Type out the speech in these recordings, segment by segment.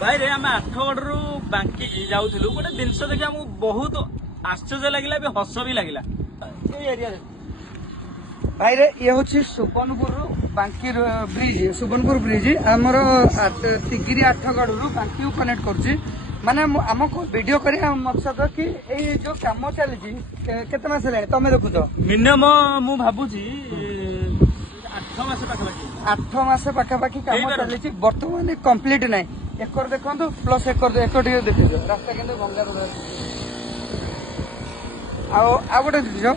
भाई रे आम आठगढ़ रु बांकी जाऊलु गोटे जिनस देखिए आमको बहुत आश्चर्य लगे हस भी लगे भाई रे ये हूँ सुबर्णपुर बांकी ब्रिज सुबर्णपुर ब्रिज आमर तिगिरी आठगढ़ रु बांकी कनेक्ट करुच्ची माने आमको वीडियो करी मकसद कि ये जो काम चली केते मास है तुम देखुच मिनिमम मु भाबुची 8 मास पाखापाखि काम चली बर्तमान कम्प्लीट ना एकर देखो प्लस एकर देखिए रास्ता के भंगा गोटे जिन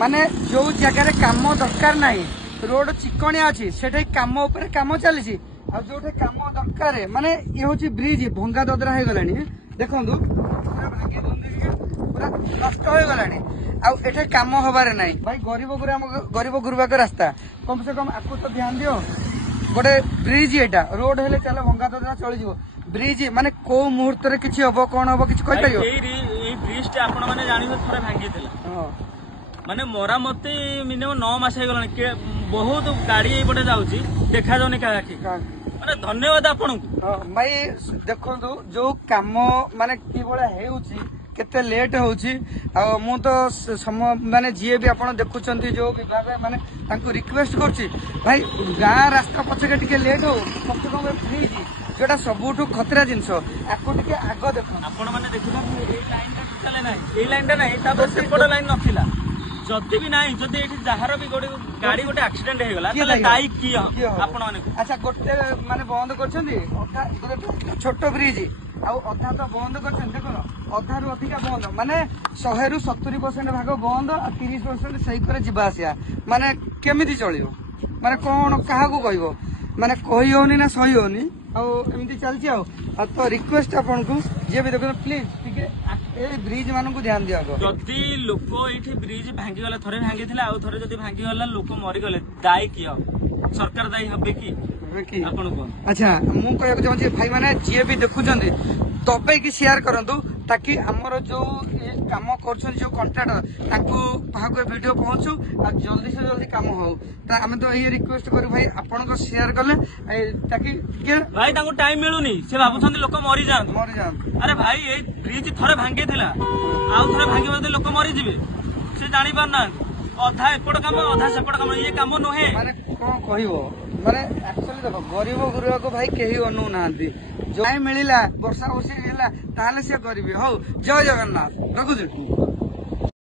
माने जो जगार काम दरकार ना रोड चिकणिया अच्छी से काम उपर काम चली जो काम दरकार माने ये हूँ ब्रिज भंगा ददरा हो गला देखु पूरा नष्ट हो गला आठे काम हबार ना भाई गरीब गुरुबाक रास्ता कम से कम आपको तो ध्यान दियो गोटे ब्रिज एटा रोड हेले चल भंगा ददरा चली ब्रिज माने को मुहूर्त किसी हम कौन हम कि ब्रिज टा आपण माने जानिबे थरे भांगी देला माने मरामती मिनिमम 9 मास हो गला बहुत गाड़ी एपटे जाउची देखा जाउनी का माने धन्यवाद आपण भाई देखो जो काम माने कि भला हेउची केते लेट होउची मु तो माने जीए भी आपण देखुचंती जो विभाग माने तांको रिक्वेस्ट करची भाई गाँ रास्ता पछके टिके लेट हो कम से कम ब्रिज जोटा सबुठू खतरा जिनस आपको टिके आग देखो आपण माने देखिबा ए लाइन टा चले नाही ए लाइन टा नाही तापर सेपट लाइन नथिला जदि भी नाही जदि एठी जहार भी गाड़ी गोटे एक्सीडेंट हो गला तले दाई की आपण माने अच्छा गोटे माने बंद करछंती छोटो ब्रिज अधा तो बंद कर देखो अधा रु अधिका बंद माने 100 रु 70% भाग बंद 30% सही करे जीवा आसिया माने केमिति चलियो माने कोन काहा को कहबो माने कहि होनी ना सही होनी एमती चलती तो रिक्वेस्ट आपन को जे भी देखो प्लीज ठीक है ए ब्रिज मान को ध्यान दिया जदि लोक ये ब्रिज भांगी गला थरे भांगी थिला आउ थरे जदि भांगी गला लोक मरि गले दाई की सरकार दाई हबे की आपन को अच्छा मु कहया चाहूँ भाई माने जे भी देखुचंदी तबे की शेयर करंतु ताकि हमर जो काम करछन जो कॉन्ट्रैक्टर ताकू पाहको वीडियो पहुंचू आ जल्दी से जल्दी काम हो आमे तो ये रिक्वेस्ट करू भाई आपन को शेयर करले ताकि भाई ताको टाइम मिलुनी से भाबुछन लोक मरि जान अरे भाई ए ब्रिज थरे भांगे थिला आउ थरे भांगे बदे लोक मरि जिवे से जानि पार ना अधा एपट काम अधा सेपट काम ये काम नहे माने कोन कहिवो माने एक्चुअली देखो गरीब गुरुआ को भाई केही अनु नांती जो मिलिला वर्षा वर्षी हेला ताले से करिवे हो जय जगन्नाथ रखुछु।